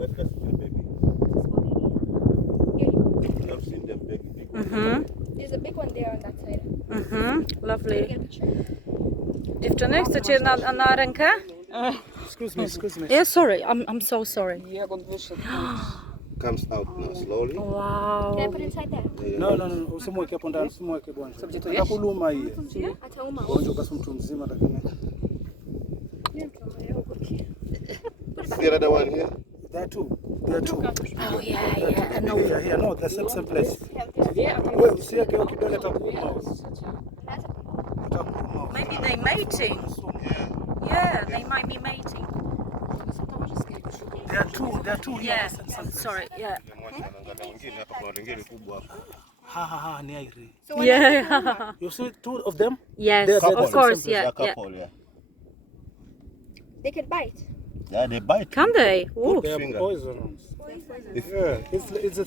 But that's the baby. I've seen them big. There's a big one there on that side. Lovely. Get a picture. Dziewczyny, chcecie na rękę? Excuse me. Yeah, sorry. I'm so sorry. Jak on wyszedł? Comes out now slowly. Wow. Can I put it inside there? No, usimweke hapo ndani, usimweke bwana. Atakuluma yeye. Atauma. Gonjwa kasi mtu mzima lakini. See another one here? There are two. Oh yeah. I know. Yeah, no, that's same place. Wewe usiweke kidole atakuluma. Maybe they mating. Yeah, they might be mating. There are two. Yeah. Sorry. Yeah. Ha, ni airi. Yeah. You see two of them? Yes, They're of course. They're Yeah. a couple, yeah. They can bite. Yeah, they bite. Can they? Ooh. They are Finger. poisonous. Yeah, it's